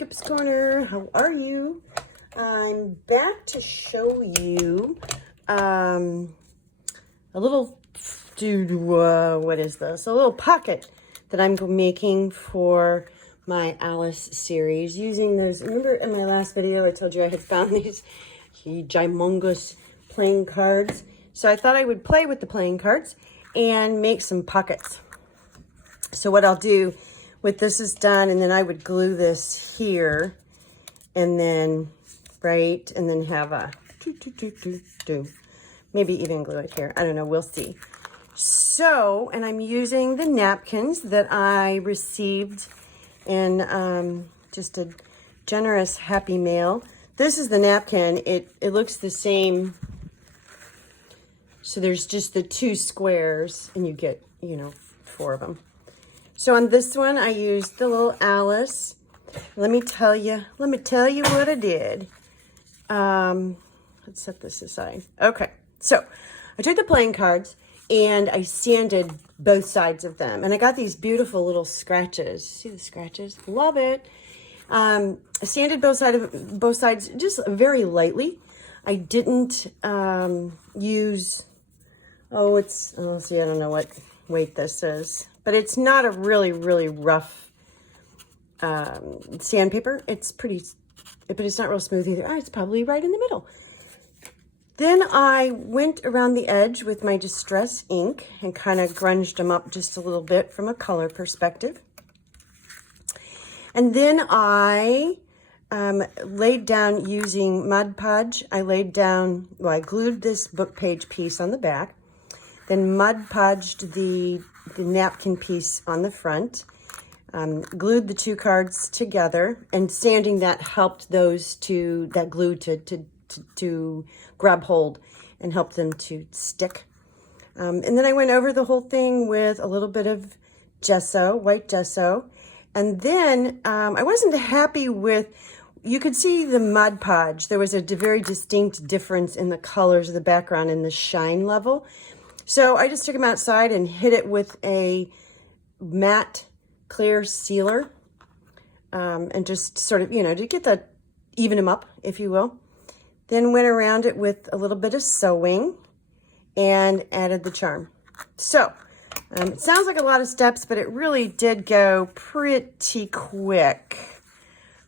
Kip's Corner. How are you? I'm back to show you a little, what is this? A little pocket that I'm making for my Alice series using those. Remember in my last video I told you I had found these humongous playing cards. So I thought I would play with the playing cards and make some pockets. So what I'll do with this is done, and then I would glue this here, and then, right, and then have a maybe even glue it here. I don't know, we'll see. So, and I'm using the napkins that I received in just a generous happy mail. This is the napkin. It looks the same. So there's just the two squares, and you get, 4 of them. So on this one, I used the little Alice. Let me tell you what I did. Let's set this aside. Okay, so I took the playing cards and I sanded both sides of them. And I got these beautiful little scratches. See the scratches? Love it. I sanded both sides just very lightly. I didn't use, see, I don't know what weight this is. But it's not a really, really rough sandpaper. It's pretty, but it's not real smooth either. It's probably right in the middle. Then I went around the edge with my Distress ink and kind of grunged them up just a little bit from a color perspective. And then I laid down using Mod Podge. I glued this book page piece on the back, then Mod Podged the napkin piece on the front, glued the two cards together, and sanding that helped that glue to grab hold and help them to stick. And then I went over the whole thing with a little bit of gesso, white gesso. And then I wasn't happy with, you could see the Mod Podge. There was a very distinct difference in the colors of the background and the shine level. So I just took them outside and hit it with a matte clear sealer and just sort of, to even them up, if you will. Then went around it with a little bit of sewing and added the charm. So it sounds like a lot of steps, but it really did go pretty quick.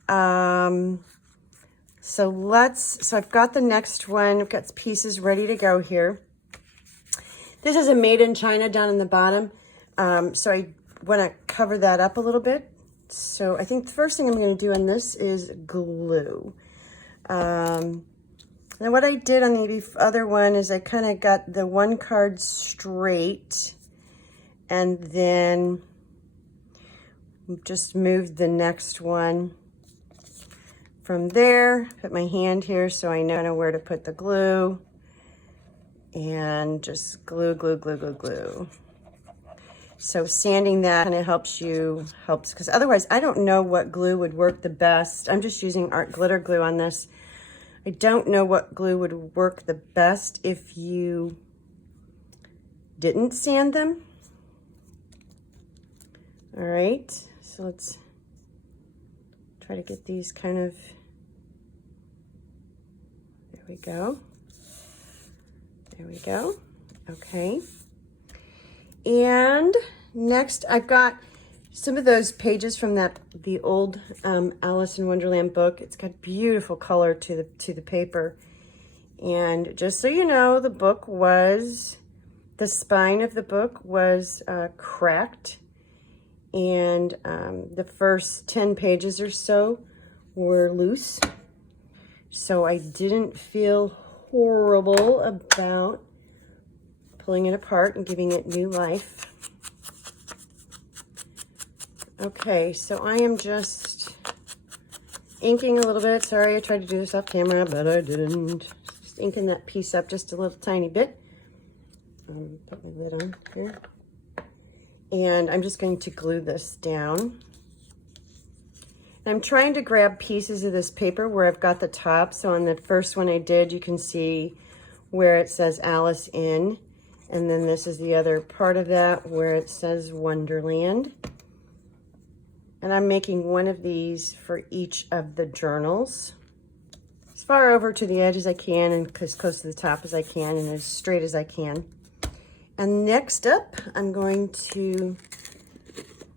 So I've got the next one. I've got pieces ready to go here. This is a Made in China down in the bottom. So I want to cover that up a little bit. So I think the first thing I'm going to do on this is glue. Now what I did on the other one is I kind of got the one card straight and then just moved the next one from there. Put my hand here so I know where to put the glue. And just glue. So sanding that kind of helps, because otherwise I don't know what glue would work the best. I'm just using art glitter glue on this. I don't know what glue would work the best if you didn't sand them. All right, so let's try to get these kind of, there we go. There we go. Okay. And next I've got some of those pages from the old Alice in Wonderland book. It's got beautiful color to the paper. And just so you know, the spine of the book was cracked. And the first 10 pages or so were loose. So I didn't feel horrible about pulling it apart and giving it new life. Okay, so I am just inking a little bit. Sorry, I tried to do this off camera, but I didn't. Just inking that piece up just a little tiny bit. Put my lid on here. And I'm just going to glue this down. I'm trying to grab pieces of this paper where I've got the top. So on the first one I did, you can see where it says Alice in. And then this is the other part of that where it says Wonderland. And I'm making one of these for each of the journals. As far over to the edge as I can and as close to the top as I can and as straight as I can. And next up, I'm going to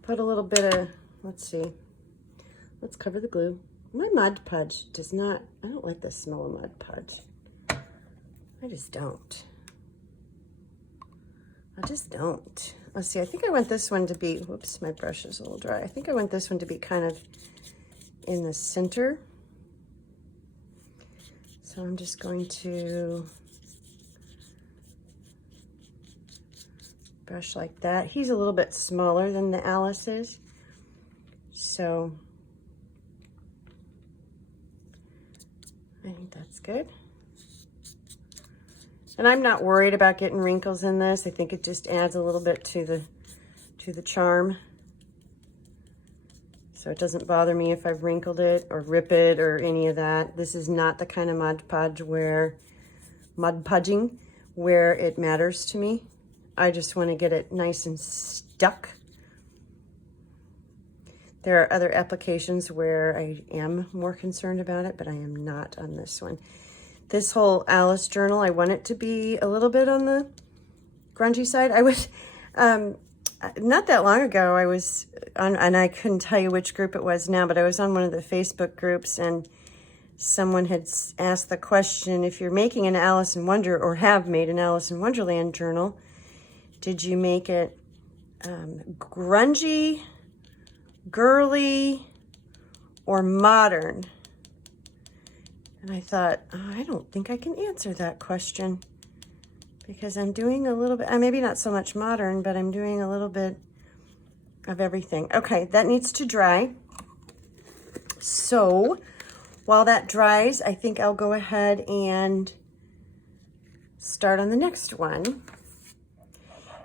put a little bit of, let's see, let's cover the glue. My Mod Podge does not, I don't like the smell of Mod Podge. I just don't. Let's see, I think I want this one to be, whoops, my brush is a little dry. I think I want this one to be kind of in the center. So I'm just going to brush like that. He's a little bit smaller than the Alice is. So I think that's good. And I'm not worried about getting wrinkles in this. I think it just adds a little bit to the charm. So it doesn't bother me if I've wrinkled it or rip it or any of that. This is not the kind of Mod Podging where it matters to me. I just want to get it nice and stuck. There are other applications where I am more concerned about it, but I am not on this one. This whole Alice journal, I want it to be a little bit on the grungy side. I was, not that long ago, I was on, and I couldn't tell you which group it was now, but I was on one of the Facebook groups, and someone had asked the question, if you're making an Alice in Wonder, or have made an Alice in Wonderland journal, did you make it grungy, girly, or modern? And I thought, oh, I don't think I can answer that question because I'm doing a little bit, maybe not so much modern, but I'm doing a little bit of everything. Okay, that needs to dry. So while that dries, I think I'll go ahead and start on the next one.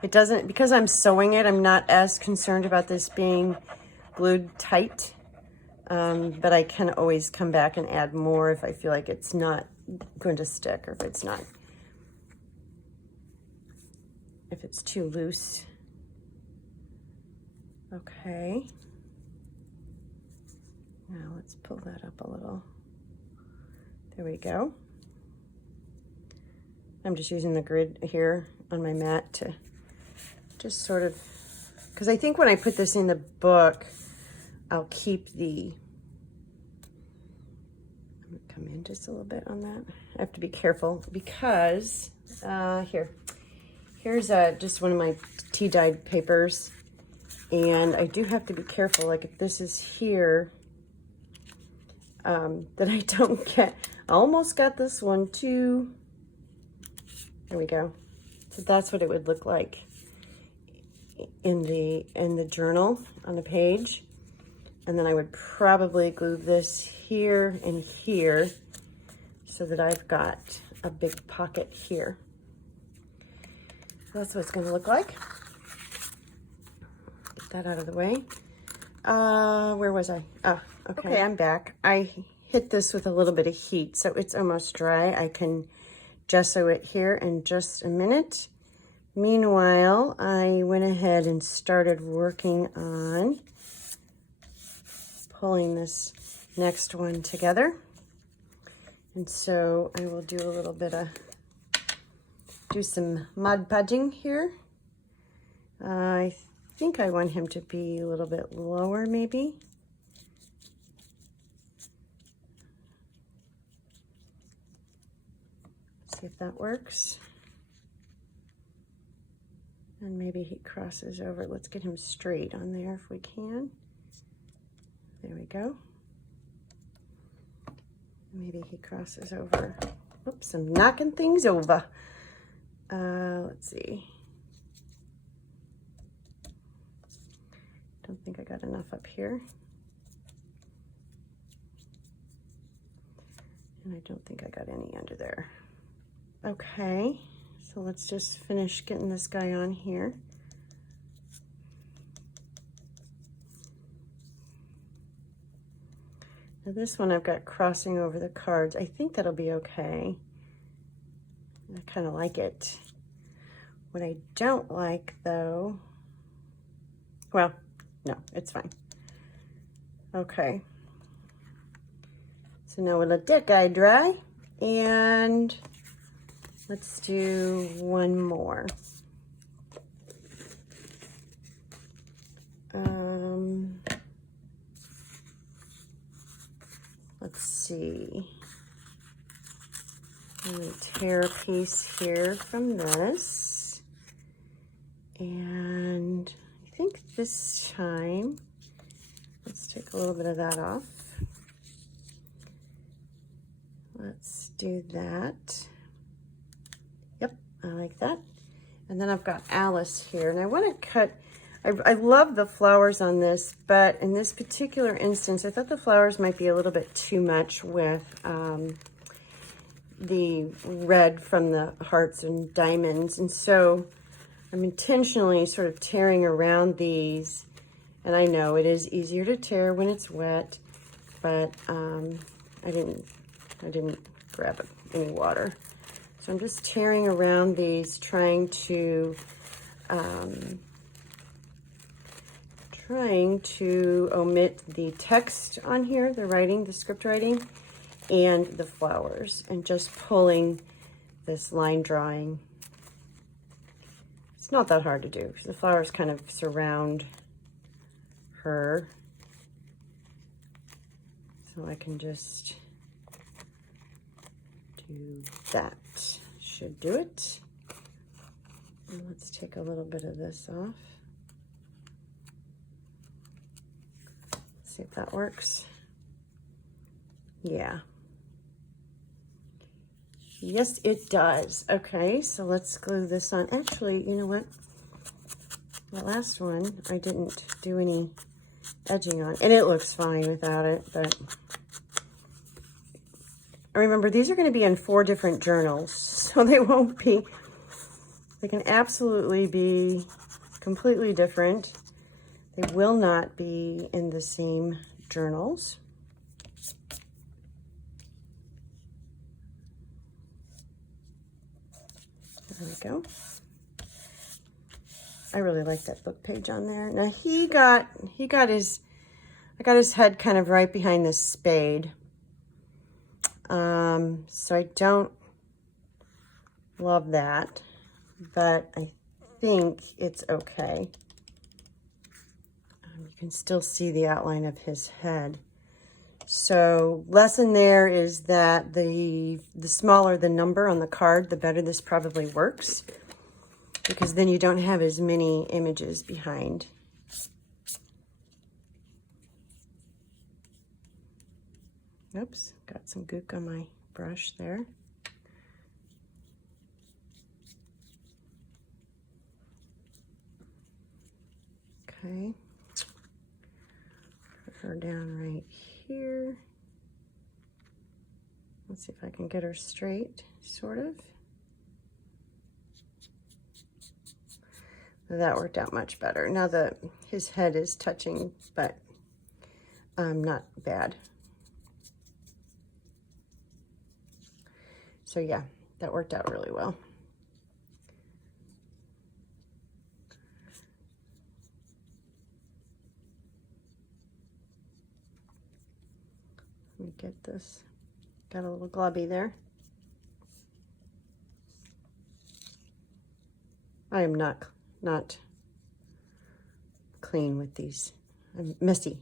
It doesn't, because I'm sewing it, I'm not as concerned about this being glued tight. But I can always come back and add more if I feel like it's not going to stick, or if it's too loose. Okay. Now let's pull that up a little. There we go. I'm just using the grid here on my mat to just sort of, because I think when I put this in the book, I'll keep the, I'm gonna come in just a little bit on that. I have to be careful because, here's just one of my tea dyed papers. And I do have to be careful, like if this is here, that I don't get, I almost got this one too. There we go. So that's what it would look like in the journal on the page. And then I would probably glue this here and here so that I've got a big pocket here. That's what it's going to look like. Get that out of the way. Where was I? Oh, okay, I'm back. I hit this with a little bit of heat, so it's almost dry. I can gesso it here in just a minute. Meanwhile, I went ahead and started working on pulling this next one together. And so I will do a little bit of, do some Mod Podging here. I think I want him to be a little bit lower maybe. See if that works. And maybe he crosses over. Let's get him straight on there if we can. There we go. Maybe he crosses over. Oops, I'm knocking things over. Let's see. Don't think I got enough up here. And I don't think I got any under there. Okay, so let's just finish getting this guy on here. Now this one I've got crossing over the cards. I think that'll be okay. I kind of like it. What I don't like though, well, no, it's fine. Okay. So now we'll let that guy dry, and let's do one more. Let's see. I'm going to tear a piece here from this. And I think this time, let's take a little bit of that off. Let's do that. Yep, I like that. And then I've got Alice here, and I want to cut, I love the flowers on this, but in this particular instance, I thought the flowers might be a little bit too much with the red from the hearts and diamonds. And so I'm intentionally sort of tearing around these. And I know it is easier to tear when it's wet, but I didn't grab any water. So I'm just tearing around these, trying to omit the text on here, the writing, the script writing, and the flowers, and just pulling this line drawing. It's not that hard to do because the flowers kind of surround her. So I can just do that. Should do it. And let's take a little bit of this off. See if that works. Yeah. Yes, it does. Okay, so let's glue this on. Actually, you know what? The last one, I didn't do any edging on, and it looks fine without it, but remember, these are going to be in 4 different journals, so they won't be, they can absolutely be completely different. They will not be in the same journals. There we go. I really like that book page on there. Now I got his head kind of right behind this spade. So I don't love that, but I think it's okay. You can still see the outline of his head. So lesson there is that the smaller the number on the card, the better this probably works, because then you don't have as many images behind. Oops, got some gook on my brush there. Okay, put her down right here. Let's see if I can get her straight, sort of. That worked out much better. Now his head is touching, but not bad. So yeah, that worked out really well. Let me get this. Got a little globby there. I am not clean with these. I'm messy.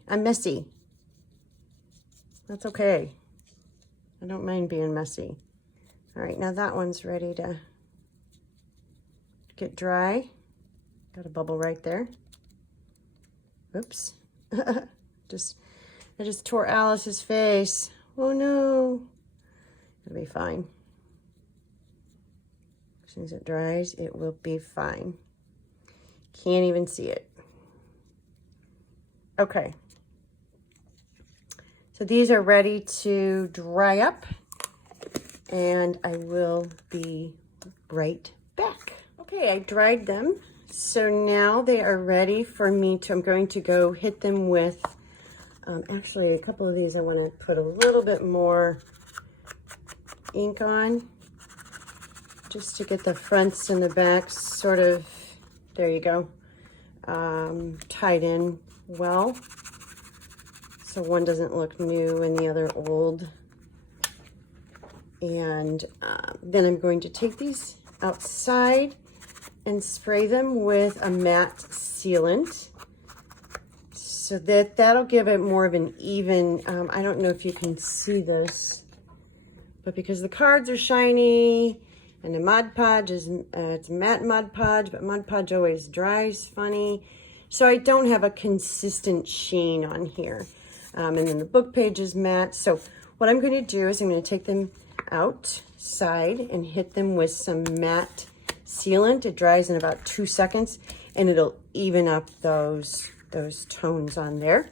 That's okay. I don't mind being messy. All right, now that one's ready to get dry. Got a bubble right there. Oops. I just tore Alice's face. Oh no. It'll be fine. As soon as it dries, it will be fine. Can't even see it. Okay. So these are ready to dry up, and I will be right back. Okay, I dried them. So now they are ready for me to, I'm going to go hit them with, actually a couple of these I want to put a little bit more ink on, just to get the fronts and the backs sort of, there you go, tied in well. So so one doesn't look new and the other old. And then I'm going to take these outside and spray them with a matte sealant so that that'll give it more of an even, I don't know if you can see this, but because the cards are shiny and the Mod Podge is, it's matte Mod Podge, but Mod Podge always dries funny. So I don't have a consistent sheen on here. And then the book page is matte. So what I'm going to do is I'm going to take them outside and hit them with some matte sealant. It dries in about 2 seconds and it'll even up those tones on there.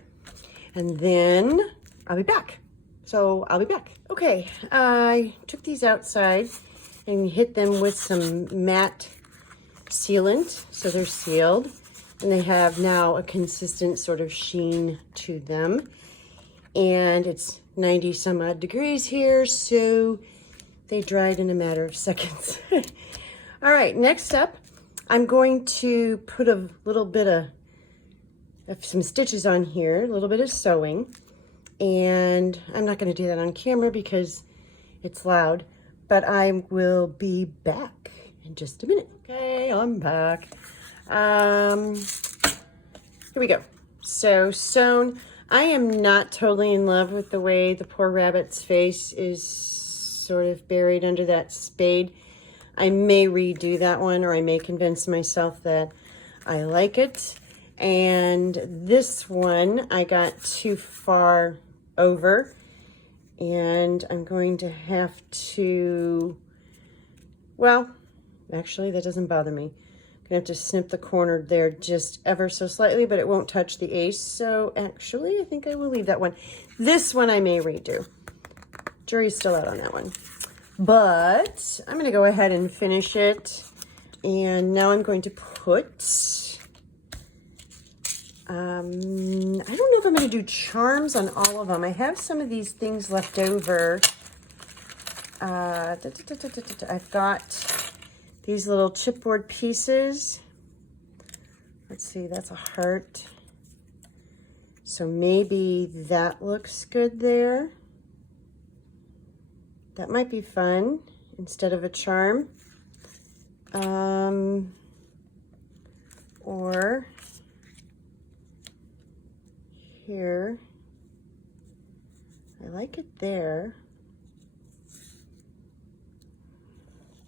And then I'll be back. So I'll be back. Okay, I took these outside and hit them with some matte sealant. So they're sealed and they have now a consistent sort of sheen to them. And it's 90 some odd degrees here, so they dried in a matter of seconds. All right, next up, I'm going to put a little bit of some stitches on here, a little bit of sewing. And I'm not going to do that on camera because it's loud, but I will be back in just a minute. Okay, I'm back. Here we go. So sewn. I am not totally in love with the way the poor rabbit's face is sort of buried under that spade. I may redo that one, or I may convince myself that I like it. And this one I got too far over, and I'm going to have to, well, actually that doesn't bother me. I'm gonna have to snip the corner there just ever so slightly, but it won't touch the ace. So actually I think I will leave that one. This one I may redo. Jury's still out on that one. But I'm gonna go ahead and finish it. And now I'm going to put, I don't know if I'm going to do charms on all of them. I have some of these things left over. I've got these little chipboard pieces. Let's see, that's a heart. So maybe that looks good there. That might be fun instead of a charm. Or here, I like it there.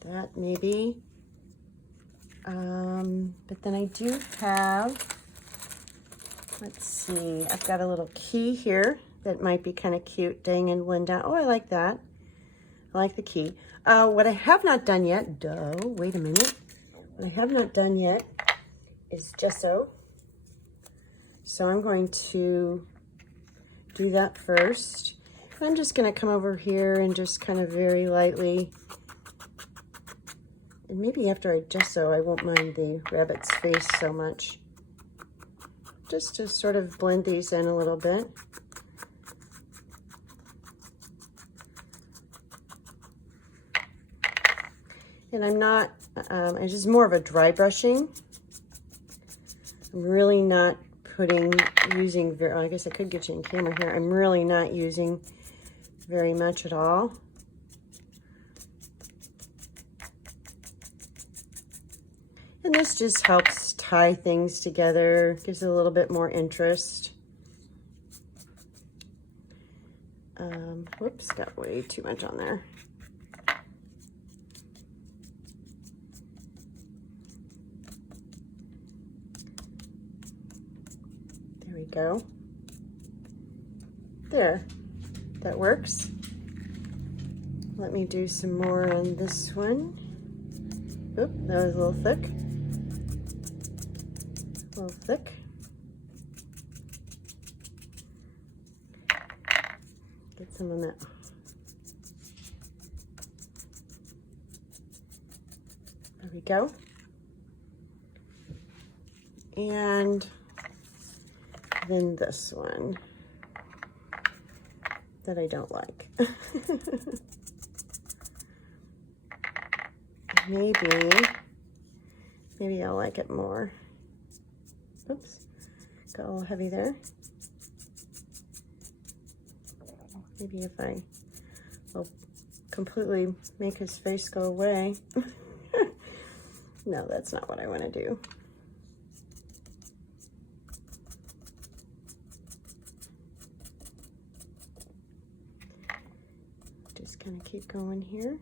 That maybe, but then I do have, let's see, I've got a little key here that might be kind of cute, dang and Linda. Oh, I like that. I like the key. What I have not done yet, wait a minute. What I have not done yet is gesso. So I'm going to do that first. I'm just going to come over here and just kind of very lightly, and maybe after I gesso, I won't mind the rabbit's face so much. Just to sort of blend these in a little bit. And I'm not, it's just more of a dry brushing. I'm really not using very, I guess I could get you in camera here. I'm really not using very much at all. And this just helps tie things together, gives it a little bit more interest. Whoops, got way too much on there. There we go. There, that works. Let me do some more on this one. Oop, that was a little thick. A little thick. Get some on that. There we go. And then this one that I don't like. Maybe I'll like it more. Oops, got a little heavy there. Maybe if I will completely make his face go away. No, that's not what I want to do. Just gonna keep going here.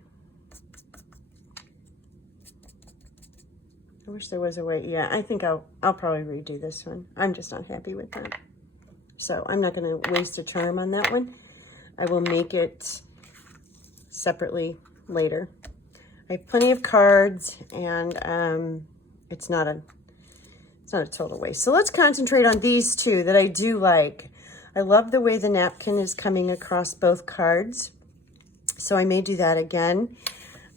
I wish there was a way. Yeah, I think I'll probably redo this one. I'm just not happy with that. So I'm not going to waste a charm on that one. I will make it separately later. I have plenty of cards, and it's not a total waste. So let's concentrate on these two that I do like. I love the way the napkin is coming across both cards. So I may do that again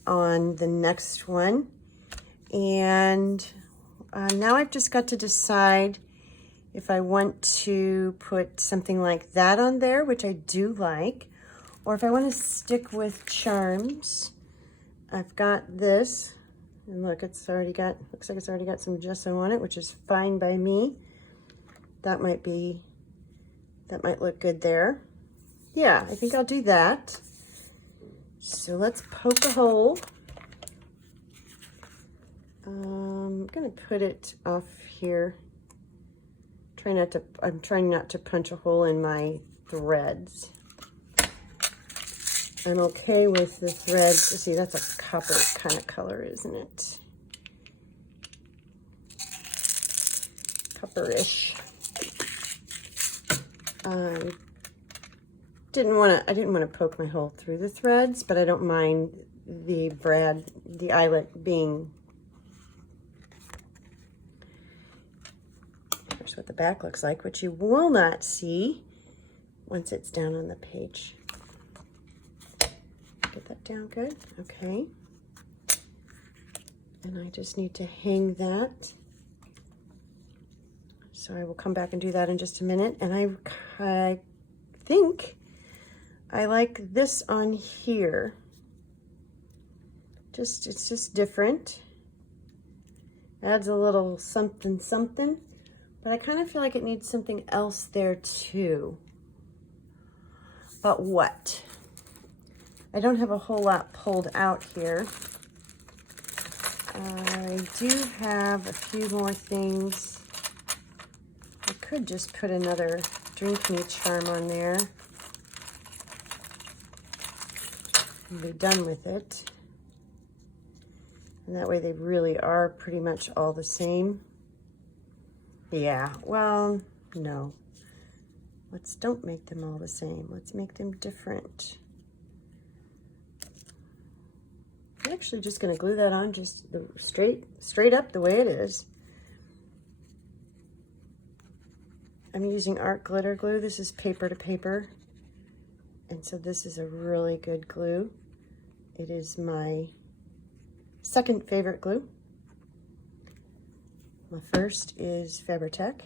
on the next one. And now I've just got to decide if I want to put something like that on there, which I do like, or if I want to stick with charms. I've got this, and look, looks like it's already got some gesso on it, which is fine by me. That might look good there. Yeah, I think I'll do that. So let's poke a hole. I'm gonna put it off here. I'm trying not to punch a hole in my threads. I'm okay with the threads. See, that's a copper kind of color, isn't it? Copperish. I didn't want to poke my hole through the threads, but I don't mind the eyelet being. Here's what the back looks like, which you will not see once it's down on the page. Get that down good. Okay. And I just need to hang that. So I will come back and do that in just a minute. And I think I like this on here. It's just different. Adds a little something, something. But I kind of feel like it needs something else there too. But what? I don't have a whole lot pulled out here. I do have a few more things. I could just put another drink me charm on there and be done with it. And that way they really are pretty much all the same. Yeah, well, no. Don't make them all the same. Let's make them different. I'm actually just going to glue that on just straight up the way it is. I'm using art glitter glue. This is paper to paper. And so this is a really good glue. It is my second favorite glue. My first is Fabri-Tac.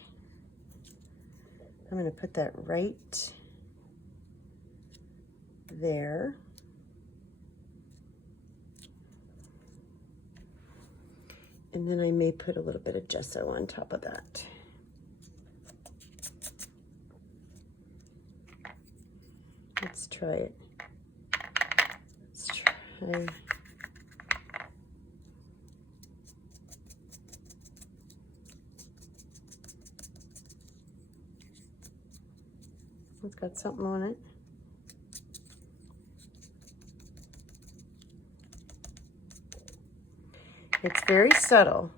I'm going to put that right there. And then I may put a little bit of gesso on top of that. Let's try it. Let's try. It's got something on it. It's very subtle.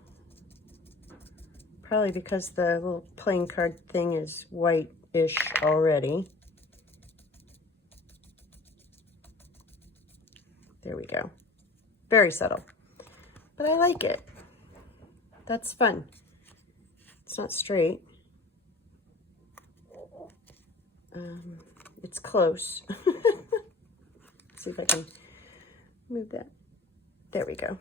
Probably because the little playing card thing is white-ish already. There we go. Very subtle. But I like it. That's fun. It's not straight. It's close. See if I can move that. There we go.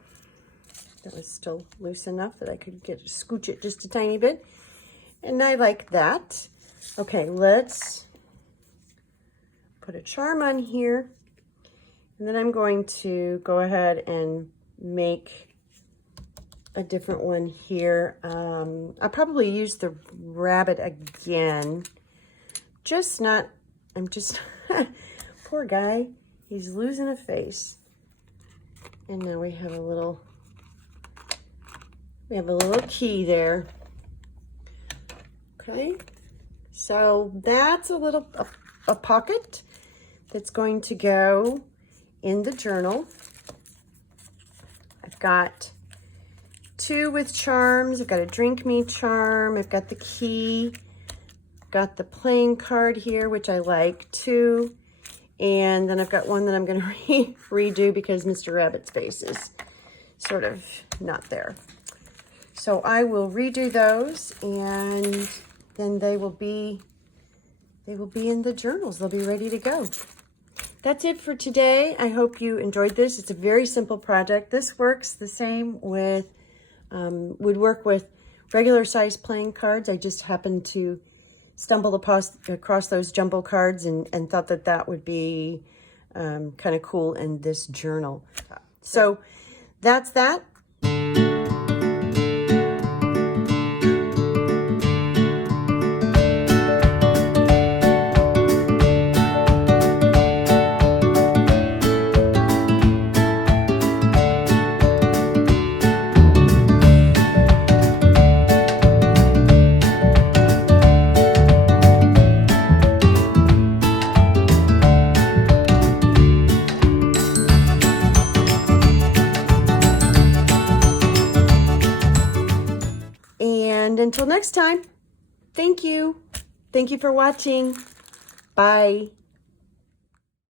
That was still loose enough that I could scooch it just a tiny bit. And I like that. Okay, let's put a charm on here. And then I'm going to go ahead and make a different one here. I'll probably use the rabbit again. I'm just poor guy. He's losing a face. And now we have a little key there. Okay, so that's a pocket that's going to go in the journal. I've got 2 with charms. I've got a drink me charm. I've got the key. I've got the playing card here, which I like too. And then I've got one that I'm going to redo because Mr. Rabbit's face is sort of not there. So I will redo those, and then they will be in the journals. They'll be ready to go. That's it for today. I hope you enjoyed this. It's a very simple project. This works the same with, would work with regular size playing cards. I just happened to stumble across those jumbo cards and thought that would be kind of cool in this journal. So that's that. And until next time, thank you. Thank you for watching. Bye.